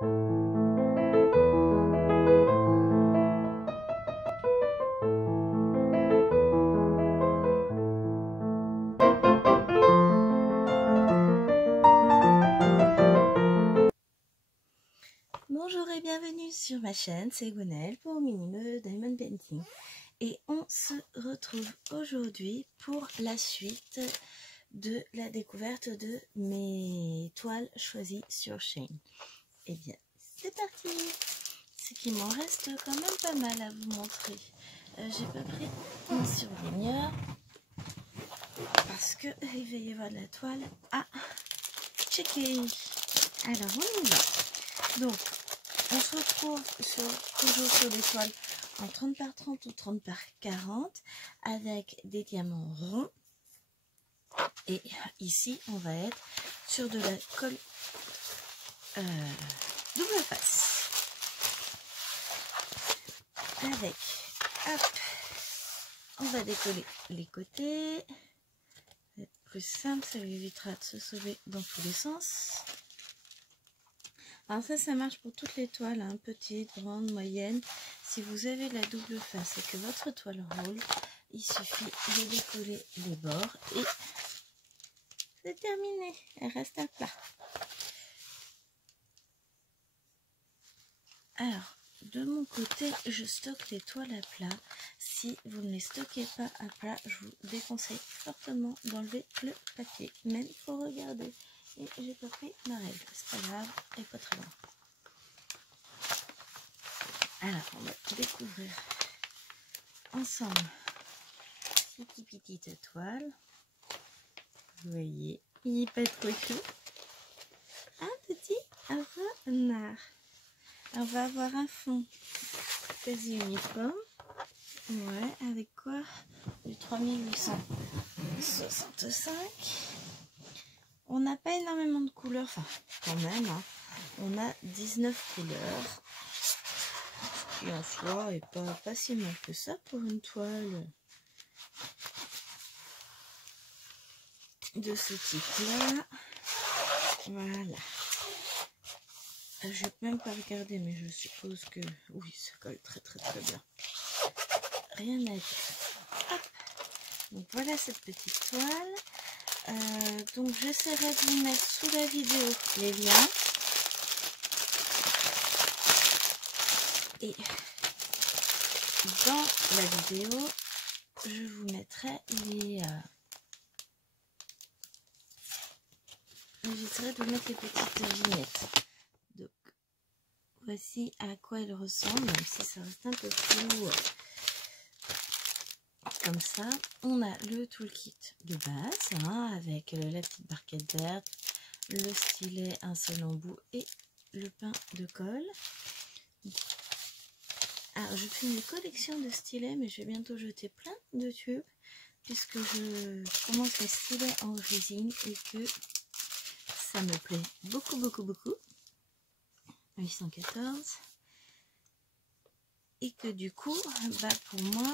Bonjour et bienvenue sur ma chaîne, c'est Gwenaëlle pour Minime Diamond Painting. Et on se retrouve aujourd'hui pour la suite de la découverte de mes toiles choisies sur Shein. Et bien, c'est parti! Ce qui m'en reste quand même pas mal à vous montrer. J'ai pas pris mon surligneur parce que il va y avoir de la toile à checker. Alors on y va. Donc on se retrouve toujours sur des toiles en 30 par 30 ou 30 par 40 avec des diamants ronds. Et ici, on va être sur de la colle double face. Avec, hop, on va décoller les côtés. Ça va être plus simple, ça lui évitera de se sauver dans tous les sens. Alors ça marche pour toutes les toiles, hein, petites, grandes, moyennes. Si vous avez la double face et que votre toile roule, il suffit de décoller les bords et c'est terminé. Elle reste à plat. Alors, de mon côté, je stocke les toiles à plat. Si vous ne les stockez pas à plat, je vous déconseille fortement d'enlever le papier. Même il faut regarder. Et j'ai pas pris ma règle, c'est pas grave, elle est pas très loin. Alors, on va découvrir ensemble cette petite toile. Vous voyez, il n'est pas trop chaud. Un petit renard. On va avoir un fond quasi uniforme. Ouais, avec quoi? Du 3865. On n'a pas énormément de couleurs, enfin quand même, hein. On a 19 couleurs, ce qui en soi est pas si mal que ça pour une toile de ce type-là. Voilà. Je vais même pas regarder, mais je suppose que oui, ça colle très bien. Rien à dire. Hop. Donc voilà cette petite toile. Donc j'essaierai de vous mettre sous la vidéo les liens. Et dans la vidéo, je vous mettrai les... j'essaierai de vous mettre les petites vignettes. Donc voici à quoi elle ressemble, même si ça reste un peu flou. Comme ça, on a le toolkit de base, hein, avec la petite barquette verte, le stylet, un seul embout et le pain de colle. Alors, je fais une collection de stylets, mais je vais bientôt jeter plein de tubes, puisque je commence les stylets en résine et que ça me plaît beaucoup. 814. Et que du coup, bah pour moi,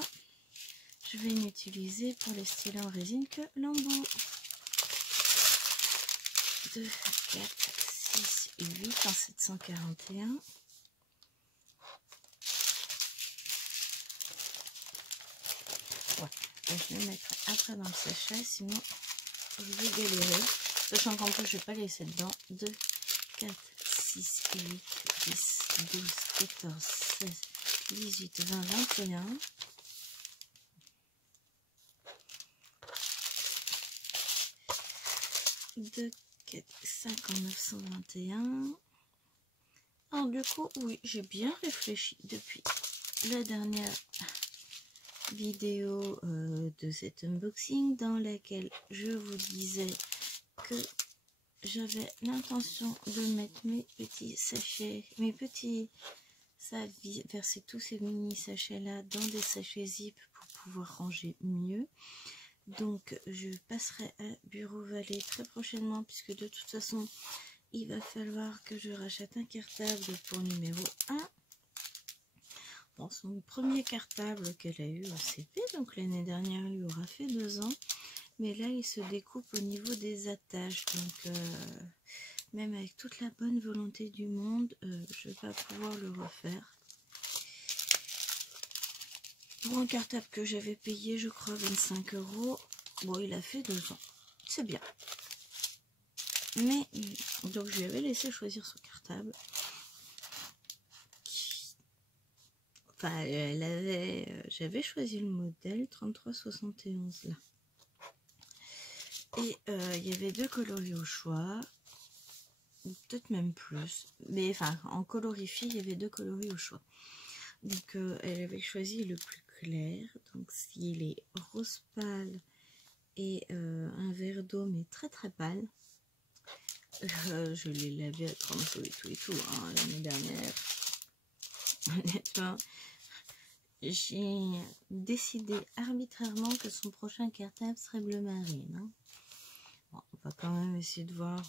je vais n'utiliser pour les stylets en résine que l'embout. 2, 4, 6, 8 en 741. Ouais, je vais le mettre après dans le sachet, sinon je vais galérer. Sachant qu'en plus, je ne vais pas laisser dedans. 2, 4, 6, 8, 10, 12, 14, 16, 18, 20, 21. 2, 4, 5 en 921. Alors du coup, oui, j'ai bien réfléchi depuis la dernière vidéo de cet unboxing dans laquelle je vous disais que j'avais l'intention de mettre mes petits sachets, verser tous ces mini sachets là dans des sachets zip pour pouvoir ranger mieux. Donc je passerai à Bureau Vallée très prochainement, puisque de toute façon il va falloir que je rachète un cartable pour numéro 1. Bon, son premier cartable qu'elle a eu au CP, donc l'année dernière lui aura fait 2 ans, mais là il se découpe au niveau des attaches, donc même avec toute la bonne volonté du monde, je vais pas pouvoir le refaire. Pour un cartable que j'avais payé, je crois, 25 €. Bon, il a fait 2 ans. C'est bien. Mais, donc je lui avais laissé choisir son cartable. Enfin, j'avais choisi le modèle 3371 là. Et il y avait 2 coloris au choix. Peut-être même plus. Mais enfin, en colorifie, il y avait 2 coloris au choix. Donc, elle avait choisi le plus clair. Donc, s'il est rose pâle et un vert d'eau, mais très très pâle. Je l'ai lavé à Tromsø et tout, hein, l'année dernière. Honnêtement, j'ai décidé arbitrairement que son prochain cartable serait bleu marine. Hein. Bon, on va quand même essayer de voir.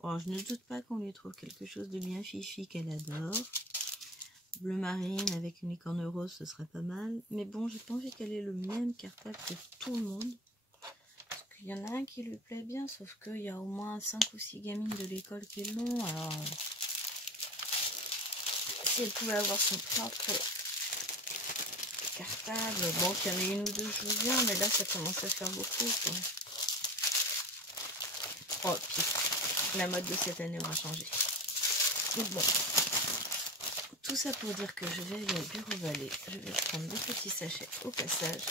Bon, je ne doute pas qu'on lui trouve quelque chose de bien fifi qu'elle adore. Bleu marine avec une licorne rose, ce serait pas mal. Mais bon, j'ai pas envie qu'elle ait le même cartable que tout le monde. Il y en a un qui lui plaît bien, sauf qu'il y a au moins 5 ou 6 gamines de l'école qui l'ont. Alors, si elle pouvait avoir son propre cartable, bon, qu'il y en ait une ou deux, je veux bien, mais là, ça commence à faire beaucoup, quoi. Oh, puis, la mode de cette année aura changé. Donc bon, tout ça pour dire que je vais aller au bureau Vallée. Je vais prendre des petits sachets au passage.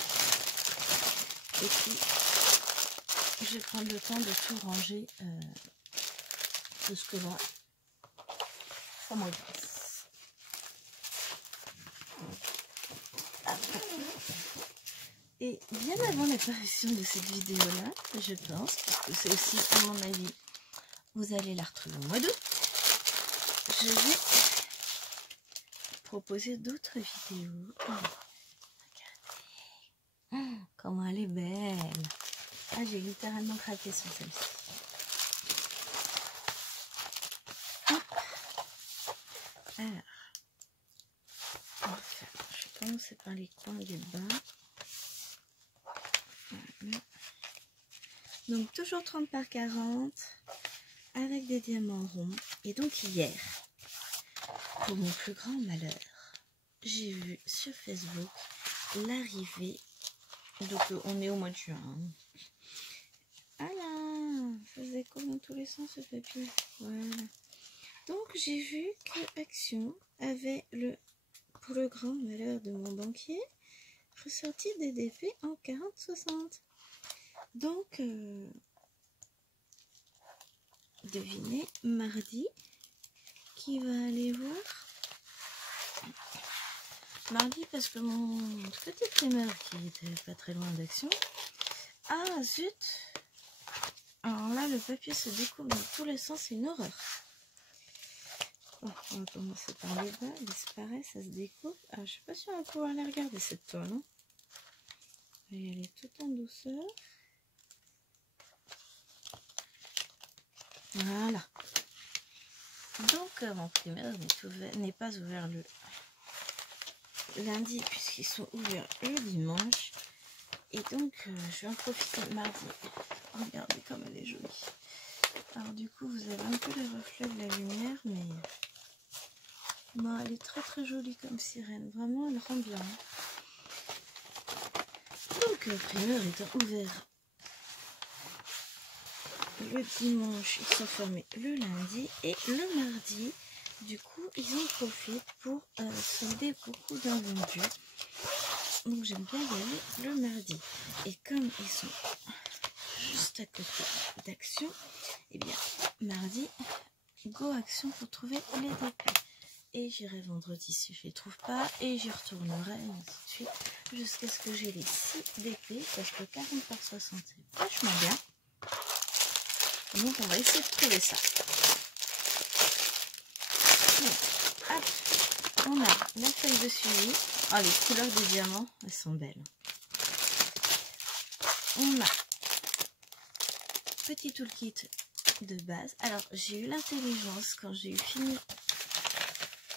Et puis, je vais prendre le temps de tout ranger, parce que là, ça m'agace. Et bien avant l'apparition de cette vidéo-là, je pense, parce que c'est aussi, à mon avis, vous allez la retrouver au mois d'août, je vais proposer d'autres vidéos. Oh, regardez, comment elle est belle. Ah, j'ai littéralement craqué sur celle-ci. Alors, je vais commencer par les coins du bas. Donc toujours 30 par 40 avec des diamants ronds. Et donc hier, pour mon plus grand malheur, j'ai vu sur Facebook l'arrivée. Donc on est au mois de juin. Voilà, ça se décolle dans tous les sens ce papier. Voilà. Donc j'ai vu que Action avait pour le grand malheur de mon banquier, ressorti des DP en 40-60. Donc, devinez, mardi, qui va aller voir? Mardi, parce que mon petit primeur, qui était pas très loin d'Action, ah zut! Alors là, le papier se découpe dans tous les sens, c'est une horreur. Bon, on va commencer par les bas, disparaît, ça se découpe. Alors, je sais pas si on va pouvoir la regarder cette toile. Hein. Et elle est toute en douceur. Voilà. Donc, mon primeur n'est pas ouvert le lundi, puisqu'ils sont ouverts le dimanche. Et donc, je vais en profiter mardi. Regardez comme elle est jolie. Alors, du coup, vous avez un peu les reflets de la lumière, mais non, elle est très très jolie comme sirène. Vraiment, elle rend bien. Donc, le primeur étant ouvert le dimanche, ils sont fermés le lundi et le mardi, du coup, ils en profitent pour solder beaucoup d'invendus. Donc, j'aime bien y aller le mardi. Et comme ils sont juste à côté d'Action, et bien, mardi, go Action pour trouver les DP. Et j'irai vendredi si je les trouve pas, et j'y retournerai, et ainsi de suite, jusqu'à ce que j'ai les 6 DP, parce que 40 par 60, c'est vachement bien. Donc on va essayer de trouver ça. Donc, hop, on a la feuille de suivi. Ah, les couleurs des diamants, elles sont belles. On a petit toolkit de base. Alors j'ai eu l'intelligence quand j'ai eu fini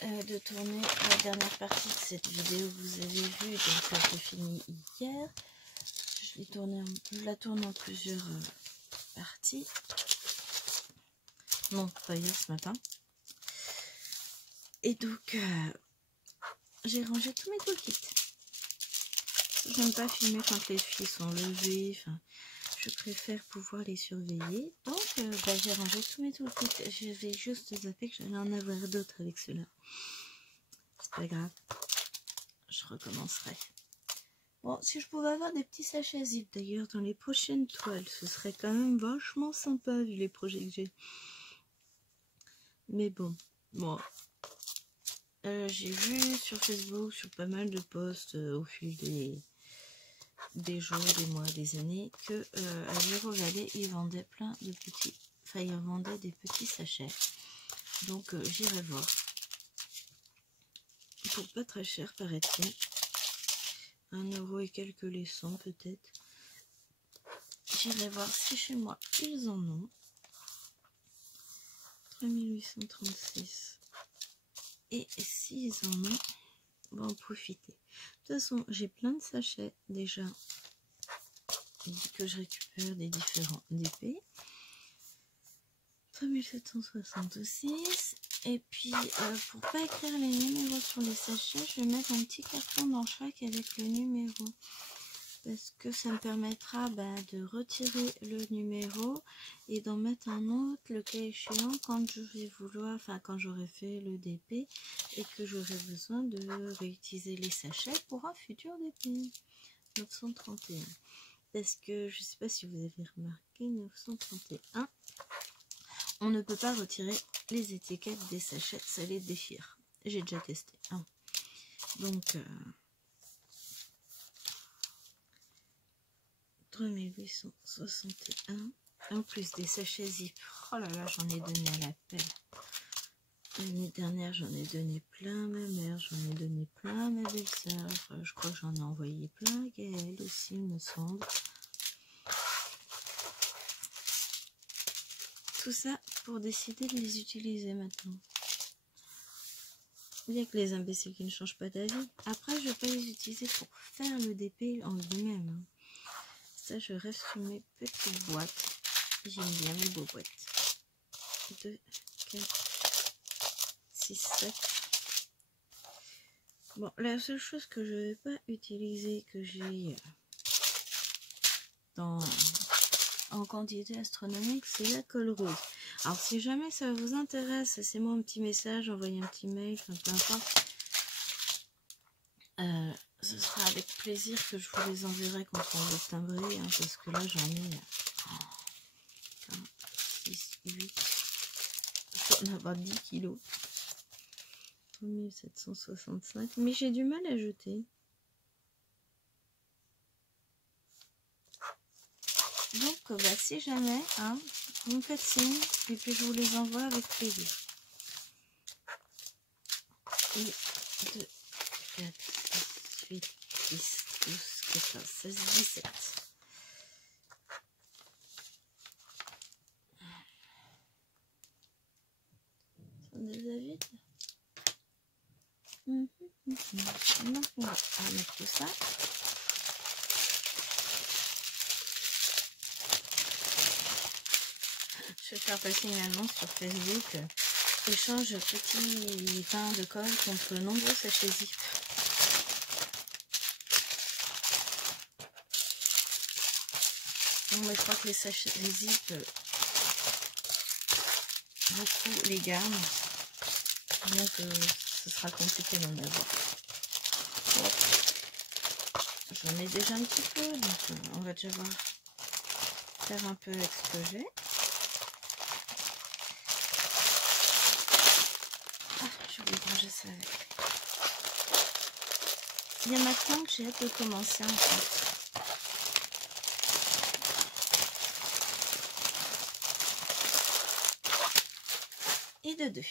de tourner la dernière partie de cette vidéo que vous avez vue. Donc j'ai fini hier. Je la tourne en plusieurs parties. Non, pas hier, ce matin. Et donc, j'ai rangé tous mes toolkits. J'aime pas filmer quand les filles sont levées. Enfin, je préfère pouvoir les surveiller. Donc, j'ai rangé tous mes toolkits. Je vais juste zapper que j'allais en avoir d'autres avec ceux-là. C'est pas grave. Je recommencerai. Bon, si je pouvais avoir des petits sachets zip d'ailleurs dans les prochaines toiles, ce serait quand même vachement sympa vu les projets que j'ai. Mais bon, j'ai vu sur Facebook, sur pas mal de posts au fil des jours, des mois, des années, que à Zero Valley, ils vendaient plein de petits, ils vendaient des petits sachets. Donc j'irai voir. Pour pas très cher, paraît-il. 1 € et quelques les 100 peut-être. J'irai voir si chez moi ils en ont. 3836. Et s'ils en ont, on va en profiter. De toute façon, j'ai plein de sachets déjà que je récupère des différents DP. 3766. Et puis, pour pas écrire les numéros sur les sachets, je vais mettre un petit carton dans chaque avec le numéro. Parce que ça me permettra de retirer le numéro et d'en mettre un autre, le cas échéant, quand je vais vouloir, quand j'aurai fait le DP et que j'aurai besoin de réutiliser les sachets pour un futur DP. 931. Parce que, je ne sais pas si vous avez remarqué, 931, on ne peut pas retirer les étiquettes des sachets, ça les déchire. J'ai déjà testé. Hein. Donc, 3861. En plus des sachets zip. Oh là là, j'en ai donné à la pelle. L'année dernière, j'en ai donné plein à ma mère, j'en ai donné plein à ma belle-sœur. Je crois que j'en ai envoyé plein à Gaëlle aussi, il me semble. Tout ça pour décider de les utiliser maintenant. Il y a que les imbéciles qui ne changent pas d'avis. Après, je ne vais pas les utiliser pour faire le DP en lui-même. Ça, je reste sur mes petites boîtes. J'aime bien mes beaux boîtes. 2, 4, 6, 7. Bon, la seule chose que je ne vais pas utiliser, que j'ai en quantité astronomique, c'est la colle rouge. Alors, si jamais ça vous intéresse, laissez-moi un petit message, envoyez un petit mail, peu importe. Ce sera avec plaisir que je vous les enverrai quand on va timbrer, hein, parce que là, j'en ai 4, 6, 8, je dois en avoir 10 kilos. 3765, mais j'ai du mal à jeter. Donc, si jamais, hein, vous me faites signe, et puis je vous les envoie avec plaisir. Et 2, 4, 6, 8, 10, 12, 14, 16, 17. Ça en déjà vite. Donc, on va mettre tout ça. Je vais faire passer une annonce sur Facebook. Échange petit pain de colle contre nombreux sachets zip. Bon, mais je crois que les sachets zip, beaucoup les gardent. Donc, ce sera compliqué d'en avoir. Bon. J'en ai déjà un petit peu, donc on va déjà voir. Faire un peu avec ce que j'ai. Je vais ranger ça avec. Il y a maintenant que j'ai hâte de commencer en fait. Et de deux.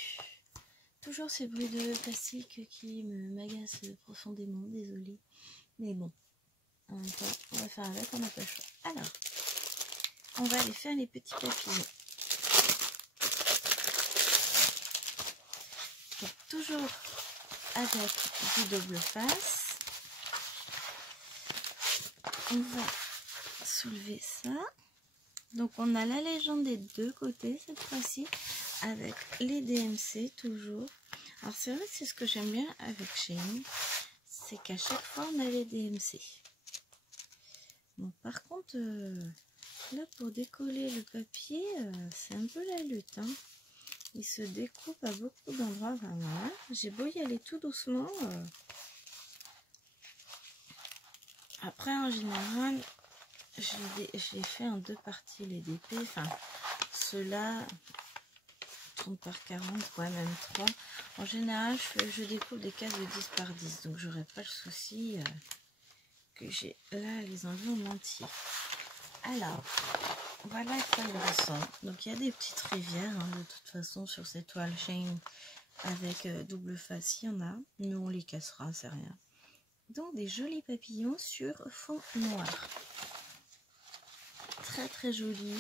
Toujours ces bruits de plastique qui m'agacent profondément, désolée. Mais bon, en même temps, on va faire avec, on n'a pas le choix. Alors, on va aller faire les petits papillons. Donc, toujours avec du double face. On va soulever ça. Donc, on a la légende des deux côtés cette fois-ci. avec les DMC toujours. Alors c'est vrai, c'est ce que j'aime bien avec Shein, c'est qu'à chaque fois on a les DMC. Bon, par contre, là pour décoller le papier, c'est un peu la lutte, hein. Il se découpe à beaucoup d'endroits, vraiment. J'ai beau y aller tout doucement. Après, en général, je les fais en 2 parties, les DP. Enfin, ceux-là, 30 par 40, ouais, même 3. En général, je découpe des cases de 10 par 10. Donc, j'aurais pas le souci que j'ai là à les enlever en entier. Alors, voilà à quoi il ressemble. Donc, il y a des petites rivières, hein, de toute façon, sur cette toile Shein avec double face, il y en a. Mais on les cassera, c'est rien. Donc, des jolis papillons sur fond noir. Très, très joli.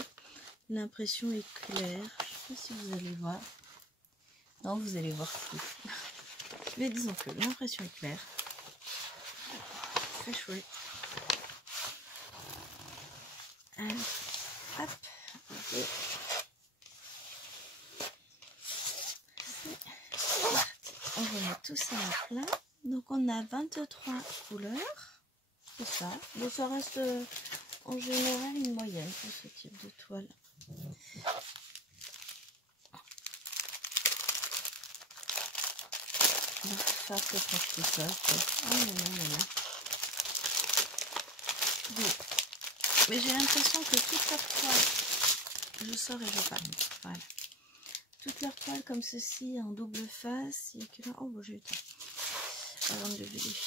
L'impression est claire. Je ne sais pas si vous allez voir. Non, vous allez voir tout. Mais disons que l'impression est claire. Très chouette. Alors, hop. Et c'est parti. On remet tout ça à plat. Donc, on a 23 couleurs. C'est ça. Bon, ça reste en général une moyenne pour ce type de toile. On va faire cette presque ça. Oh là là là. Bon. Mais j'ai l'impression que toute leur toile, je sors et je parle. Voilà. Toutes leurs toiles comme ceci en double face, et que là, oh bon, j'ai eu le temps avant de le vérifier,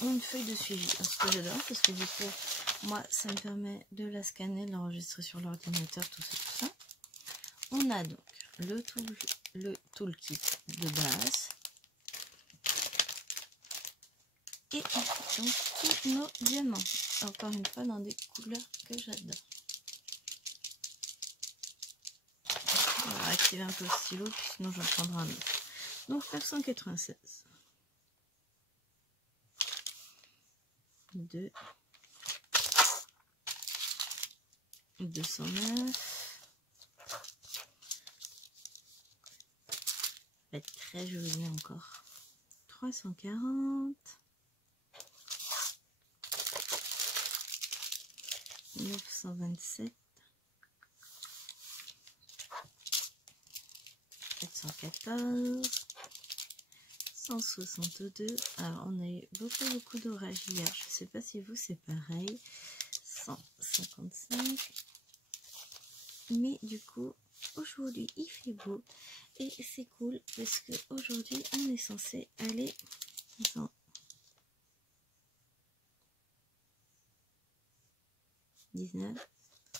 ont une feuille de suivi. Ce que j'adore parce que du coup, moi, ça me permet de la scanner, de l'enregistrer sur l'ordinateur, tout ça. On a donc le toolkit de base. Et donc tous nos diamants. Encore une fois dans des couleurs que j'adore. On va activer un peu le stylo, sinon j'en prendrai un autre. Donc 996. 2. 209. Va être très joli encore. 340. 927. 414. 162. Alors on a eu beaucoup d'orages hier. Je ne sais pas si vous c'est pareil. 155. Mais du coup aujourd'hui il fait beau et c'est cool parce que aujourd'hui on est censé aller dans 19.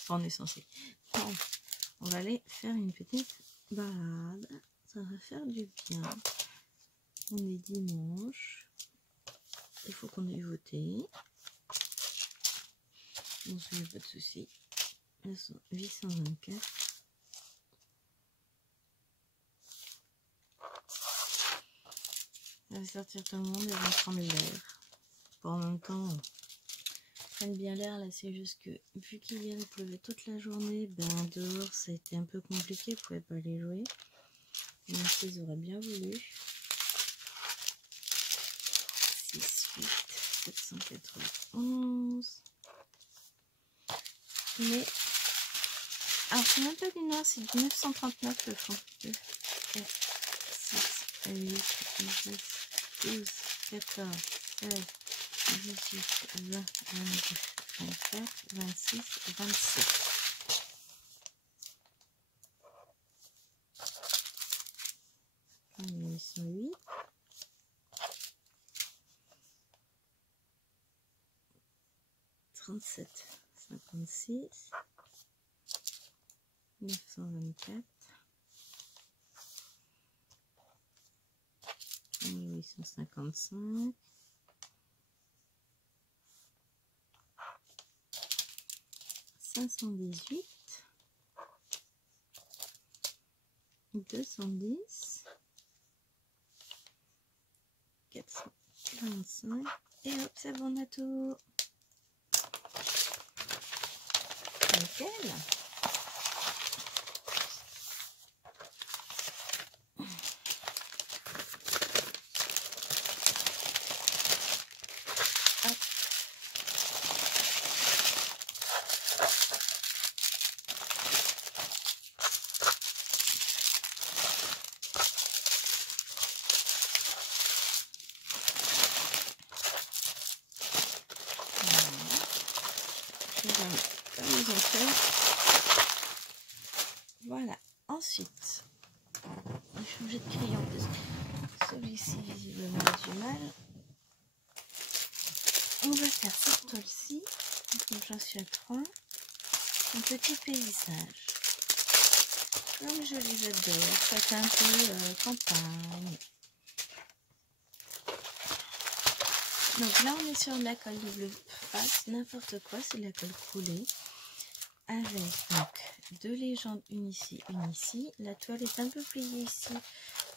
On est censé. Bon, on va aller faire une petite balade. Ça va faire du bien. On est dimanche. Il faut qu'on ait voté. Bon, ça n'y a pas de souci. 824. On va sortir tout le monde et on va prendre l'air. En même temps, prennent bien l'air là, c'est juste que vu qu'hier il pleuvait toute la journée, ben dehors ça a été un peu compliqué, ils pouvaient pas aller jouer. Même s'ils auraient bien voulu. 6, 8, 791. Mais alors c'est même pas du noir, c'est du 939 le fond. 2, 4, 6, 8, 10, 12, 14, 16, 18, 20, 22, 24, 26, 27. On est 108. 37, 56, 924, 855, 518, 210, 445 et hop, c'est bon, on a tout. nickel. Comme ils ont fait. Voilà. Ensuite, je vais changer de crayon parce que celui-ci visiblement a du mal. On va faire cette toile-ci. Donc j'en suis à 3. Un petit paysage. Comme je les adore. C'est un peu campagne. Donc là, on est sur de la colle double face, n'importe quoi, c'est de la colle coulée. Avec donc 2 légendes, une ici, une ici. La toile est un peu pliée ici,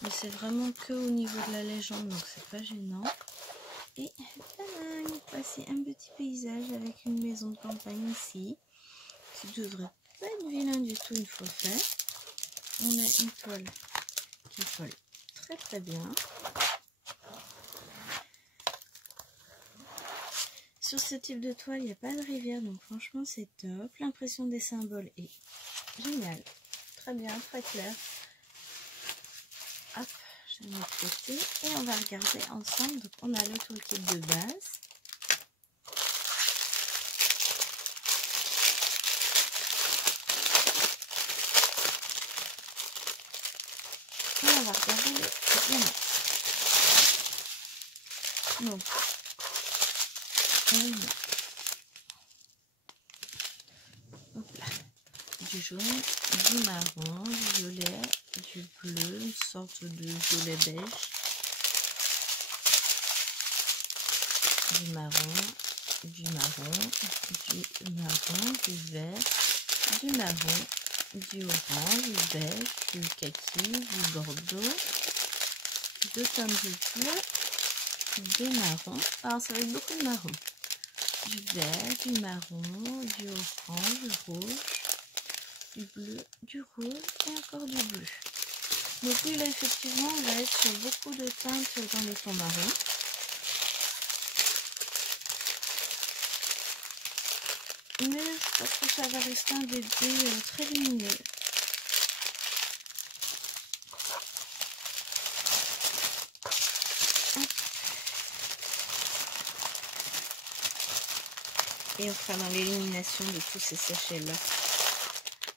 mais c'est vraiment que au niveau de la légende, donc c'est pas gênant. Et tadam, voici un petit paysage avec une maison de campagne ici, qui devrait pas être vilain du tout une fois fait. On a une toile qui colle très très bien. Sur ce type de toile, il n'y a pas de rivière, donc franchement c'est top. L'impression des symboles est géniale. Très bien, très clair. Hop, je vais mettre de côté. Et on va regarder ensemble. Donc on a le toolkit de base. Et on va regarder le diamant. Donc, hop là. Du jaune, du marron, du violet, du bleu, une sorte de violet beige, du marron, du vert, du marron, du orange, du beige, du kaki, du bordeaux, 2 tonnes de bleu, des marrons. Alors ça va être beaucoup de marron. Du vert, du marron, du orange, du rouge, du bleu, du rouge et encore du bleu. Donc oui, là effectivement on va être sur beaucoup de teintes dans les tons marrons. Mais je pense que ça va rester un bébé très lumineux. Et on fera dans l'élimination de tous ces sachets là.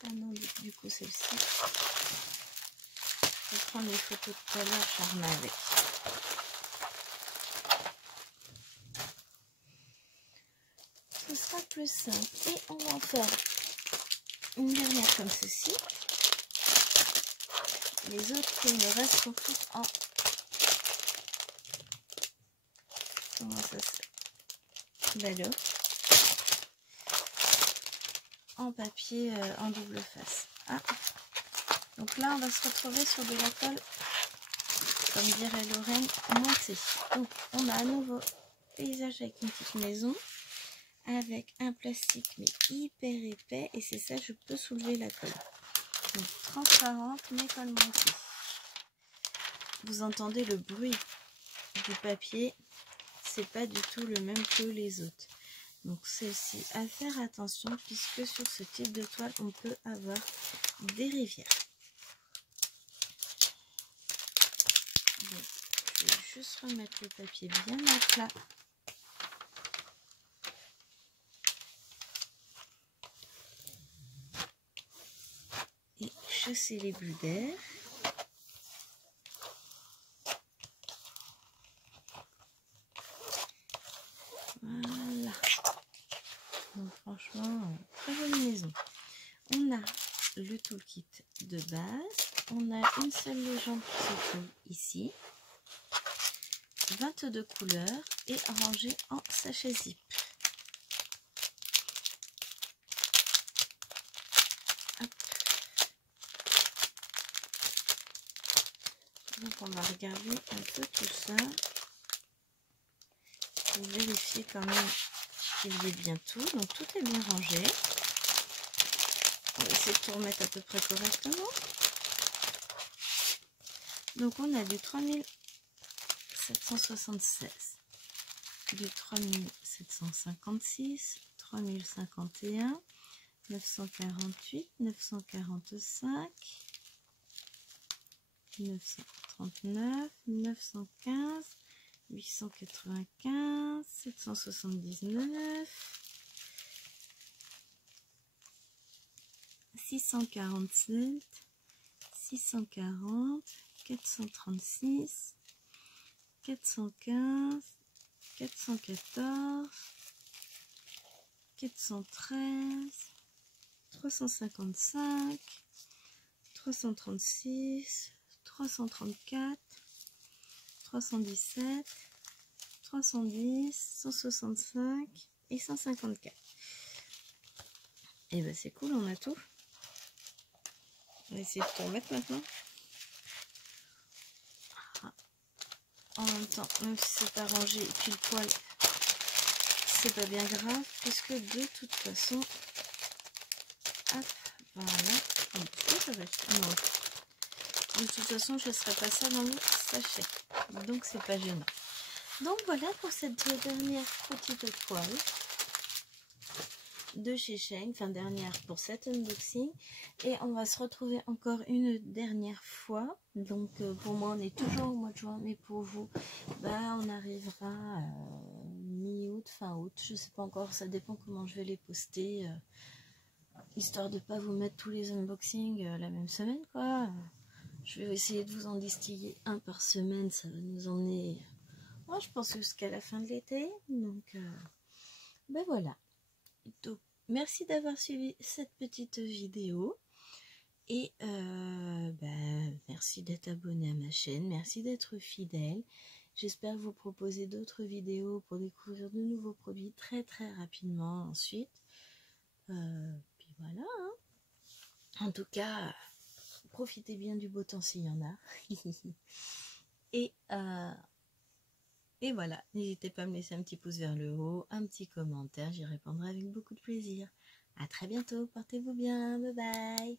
Ah non, du coup celle-ci. Je vais prendre les photos de tout à l'heure, charme avec. Ce sera plus simple. Et on va en faire une dernière comme ceci. Les autres, il me reste sont toutes en... Comment ça se... Ballot. En papier en double face. Ah. Donc là, on va se retrouver sur de la colle, comme dirait Lorraine, montée. Donc, on a à nouveau paysage avec une petite maison, avec un plastique mais hyper épais. Et c'est ça, je peux soulever la colle. Donc, transparente, mais colle montée. Vous entendez le bruit du papier, c'est pas du tout le même que les autres. Donc celle-ci, à faire attention puisque sur ce type de toile, on peut avoir des rivières. Donc, je vais juste remettre le papier bien à plat. Et chasser les bulles d'air. Voilà. Donc franchement, très jolie maison. On a le toolkit de base. On a une seule légende qui se trouve ici. 22 couleurs et rangées en sachet zip. Hop. Donc on va regarder un peu tout ça. Pour vérifier quand même qu'il y ait bien tout. Donc tout est bien rangé. On va essayer de tout remettre à peu près correctement. Donc on a du 3776, du 3756, 3051, 948, 945, 939, 915, 895, 779, 647, 640, 436, 415, 414, 413, 355, 336, 334, 317, 310, 165 et 154. Et ben c'est cool, on a tout. On va essayer de tout remettre maintenant. En même temps, même si c'est arrangé pile poil, c'est pas bien grave, puisque de toute façon, hop, voilà. Pourquoi ça va? Non. De toute façon, je ne laisserai pas ça dans le sachet. Donc, c'est pas gênant. Donc, voilà pour cette dernière petite toile de chez Shein. Enfin, dernière pour cet unboxing. Et on va se retrouver encore une dernière fois. Donc, pour moi, on est toujours au mois de juin. Mais pour vous, bah, on arrivera mi-août, fin août. Je sais pas encore. Ça dépend comment je vais les poster. Histoire de pas vous mettre tous les unboxings la même semaine, quoi. Je vais essayer de vous en distiller un par semaine. Ça va nous emmener, moi, je pense, jusqu'à la fin de l'été. Donc, ben voilà. Donc, merci d'avoir suivi cette petite vidéo. Et merci d'être abonné à ma chaîne. Merci d'être fidèle. J'espère vous proposer d'autres vidéos pour découvrir de nouveaux produits très rapidement ensuite. Puis voilà. Hein. En tout cas, profitez bien du beau temps s'il y en a. Et voilà, n'hésitez pas à me laisser un petit pouce vers le haut, un petit commentaire, j'y répondrai avec beaucoup de plaisir. À très bientôt, portez-vous bien, bye bye.